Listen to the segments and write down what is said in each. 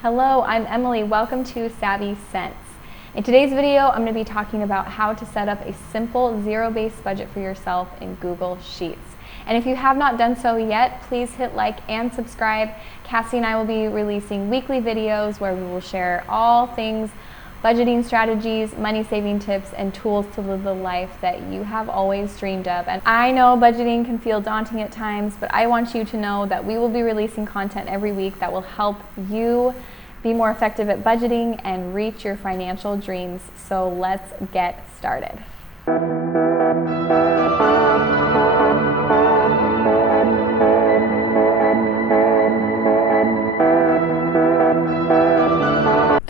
Hello, I'm Emily. Welcome to Savvy Cents. In today's video, I'm going to be talking about how to set up a simple zero-based budget for yourself in Google Sheets. And if you have not done so yet, please hit like and subscribe. Cassie and I will be releasing weekly videos where we will share all things budgeting strategies, money saving tips, and tools to live the life that you have always dreamed of. And I know budgeting can feel daunting at times, but I want you to know that we will be releasing content every week that will help you be more effective at budgeting and reach your financial dreams. So let's get started.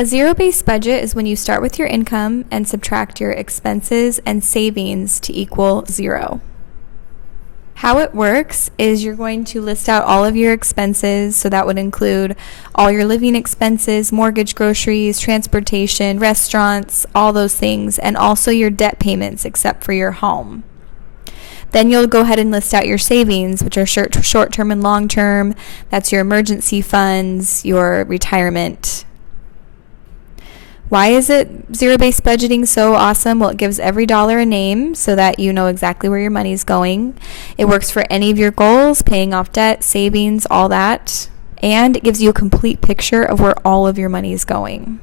A zero-based budget is when you start with your income and subtract your expenses and savings to equal zero. How it works is you're going to list out all of your expenses, so that would include all your living expenses, mortgage, groceries, transportation, restaurants, all those things, and also your debt payments except for your home. Then you'll go ahead and list out your savings, which are short-term and long-term. That's your emergency funds, your retirement. Why is it zero-based budgeting so awesome? Well, it gives every dollar a name so that you know exactly where your money's going. It works for any of your goals, paying off debt, savings, all that. And it gives you a complete picture of where all of your money is going.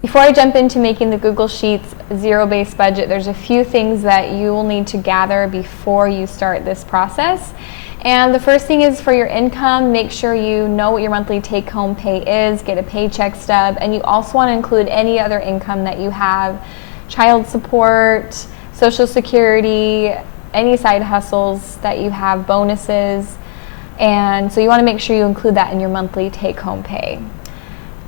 Before I jump into making the Google Sheets zero-based budget, there's a few things that you will need to gather before you start this process. And the first thing is for your income, make sure you know what your monthly take-home pay is, get a paycheck stub, and you also want to include any other income that you have, child support, Social Security, any side hustles that you have, bonuses, and so you want to make sure you include that in your monthly take-home pay.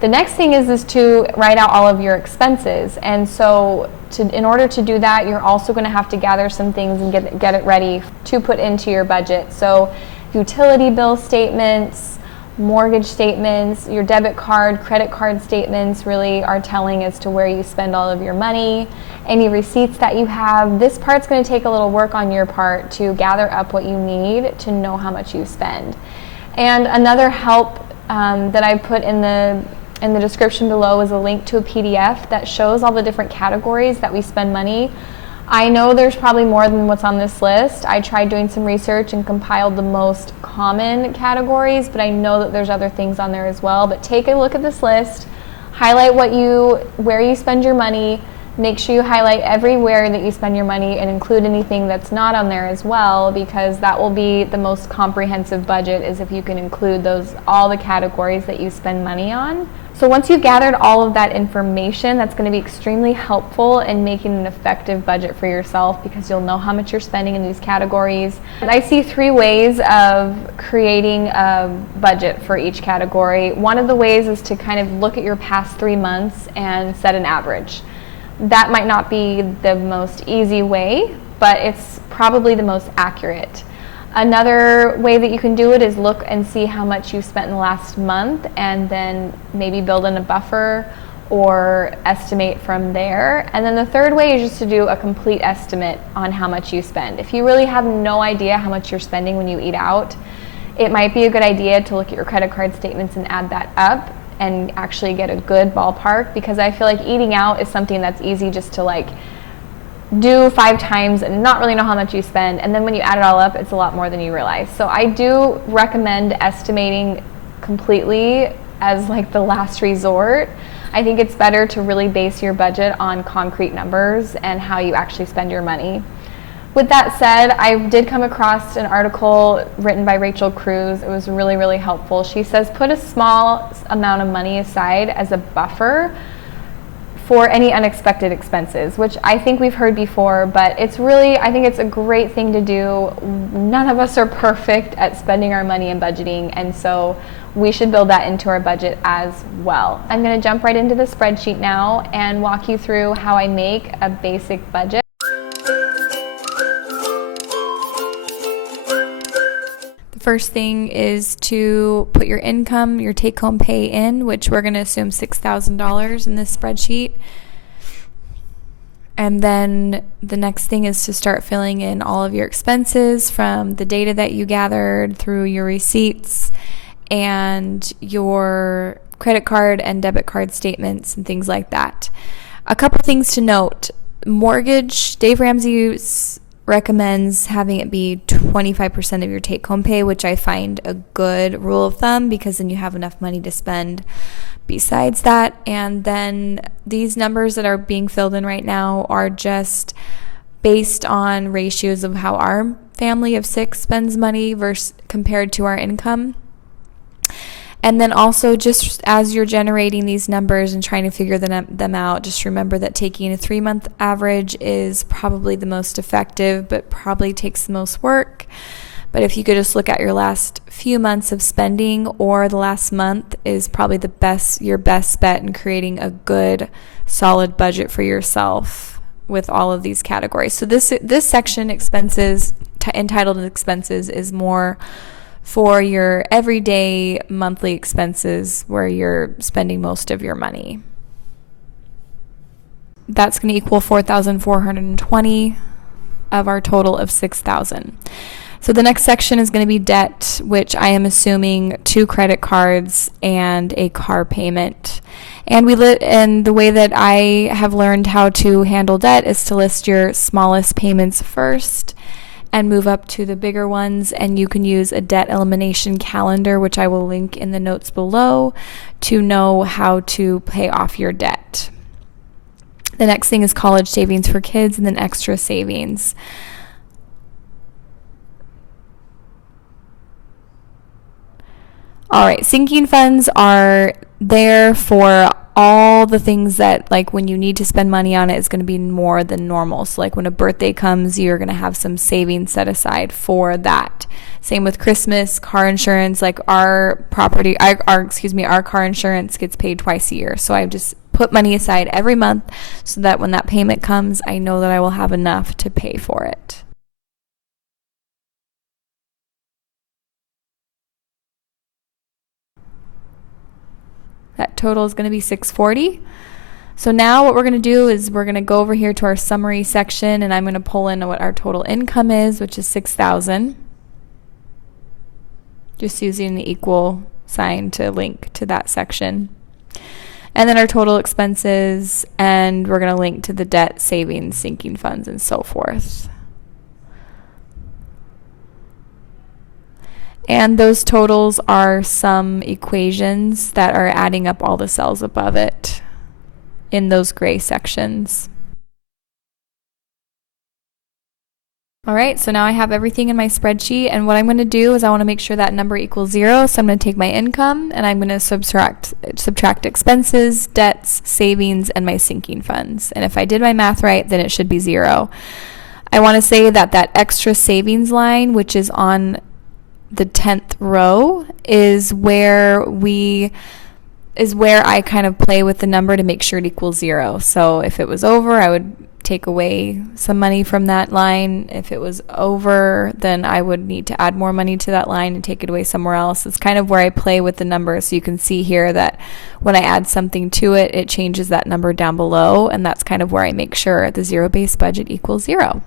The next thing is to write out all of your expenses, and so in order to do that, you're also going to have to gather some things and get it ready to put into your budget. So utility bill statements, mortgage statements, your debit card, credit card statements really are telling as to where you spend all of your money. Any receipts that you have, this part's going to take a little work on your part to gather up what you need to know how much you spend. And another help that I put in the description below is a link to a PDF that shows all the different categories that we spend money. I know there's probably more than what's on this list. I tried doing some research and compiled the most common categories, but I know that there's other things on there as well. But take a look at this list, highlight where you spend your money, make sure you highlight everywhere that you spend your money and include anything that's not on there as well, because that will be the most comprehensive budget, is if you can include all the categories that you spend money on. So once you've gathered all of that information, that's going to be extremely helpful in making an effective budget for yourself, because you'll know how much you're spending in these categories. And I see 3 ways of creating a budget for each category. One of the ways is to kind of look at your past 3 months and set an average. That might not be the most easy way, but it's probably the most accurate. Another way that you can do it is look and see how much you spent in the last month, and then maybe build in a buffer or estimate from there. And then the third way is just to do a complete estimate on how much you spend. If you really have no idea how much you're spending when you eat out, it might be a good idea to look at your credit card statements and add that up and actually get a good ballpark, because I feel like eating out is something that's easy just to do 5 times and not really know how much you spend, and then when you add it all up, it's a lot more than you realize. So I do recommend estimating completely as the last resort. I think it's better to really base your budget on concrete numbers and how you actually spend your money. With that said, I did come across an article written by Rachel Cruz. It was really, really helpful. She says put a small amount of money aside as a buffer for any unexpected expenses, which I think we've heard before, but I think it's a great thing to do. None of us are perfect at spending our money and budgeting, and so we should build that into our budget as well. I'm going to jump right into the spreadsheet now and walk you through how I make a basic budget. First thing is to put your income, your take-home pay in, which we're going to assume $6,000 in this spreadsheet. And then the next thing is to start filling in all of your expenses from the data that you gathered through your receipts and your credit card and debit card statements and things like that. A couple things to note. Mortgage, Dave Ramsey recommends having it be 25% of your take-home pay, which I find a good rule of thumb because then you have enough money to spend besides that. And then these numbers that are being filled in right now are just based on ratios of how our family of 6 spends money versus compared to our income. And then also, just as you're generating these numbers and trying to figure them out, just remember that taking a 3-month average is probably the most effective, but probably takes the most work. But if you could just look at your last few months of spending or the last month is probably your best bet in creating a good, solid budget for yourself with all of these categories. So this section, expenses, entitled expenses, is more for your everyday monthly expenses where you're spending most of your money. That's going to equal $4,420 of our total of $6,000. So the next section is going to be debt, which I am assuming 2 credit cards and a car payment. And the way that I have learned how to handle debt is to list your smallest payments first and move up to the bigger ones. And you can use a debt elimination calendar, which I will link in the notes below, to know how to pay off your debt. The next thing is college savings for kids and then extra savings. All right, sinking funds are there for all the things that, like, when you need to spend money on it, is going to be more than normal. So like when a birthday comes, you're going to have some savings set aside for that. Same with Christmas, car insurance. Like our car insurance gets paid twice a year. So I just put money aside every month so that when that payment comes, I know that I will have enough to pay for it. That total is going to be $640. So now what we're going to do is we're going to go over here to our summary section, and I'm going to pull in what our total income is, which is $6,000. Just using the equal sign to link to that section. And then our total expenses, and we're going to link to the debt, savings, sinking funds, and so forth. And those totals are some equations that are adding up all the cells above it in those gray sections. All right, so now I have everything in my spreadsheet, and what I'm going to do is I want to make sure that number equals 0. So I'm going to take my income and I'm going to subtract expenses, debts, savings, and my sinking funds. And if I did my math right, then it should be 0. I want to say that extra savings line, which is on the 10th row, is where I kind of play with the number to make sure it equals 0. So if it was over, I would take away some money from that line. If it was over, then I would need to add more money to that line and take it away somewhere else. It's kind of where I play with the numbers. So you can see here that when I add something to it, it changes that number down below, and that's kind of where I make sure the zero-based budget equals 0.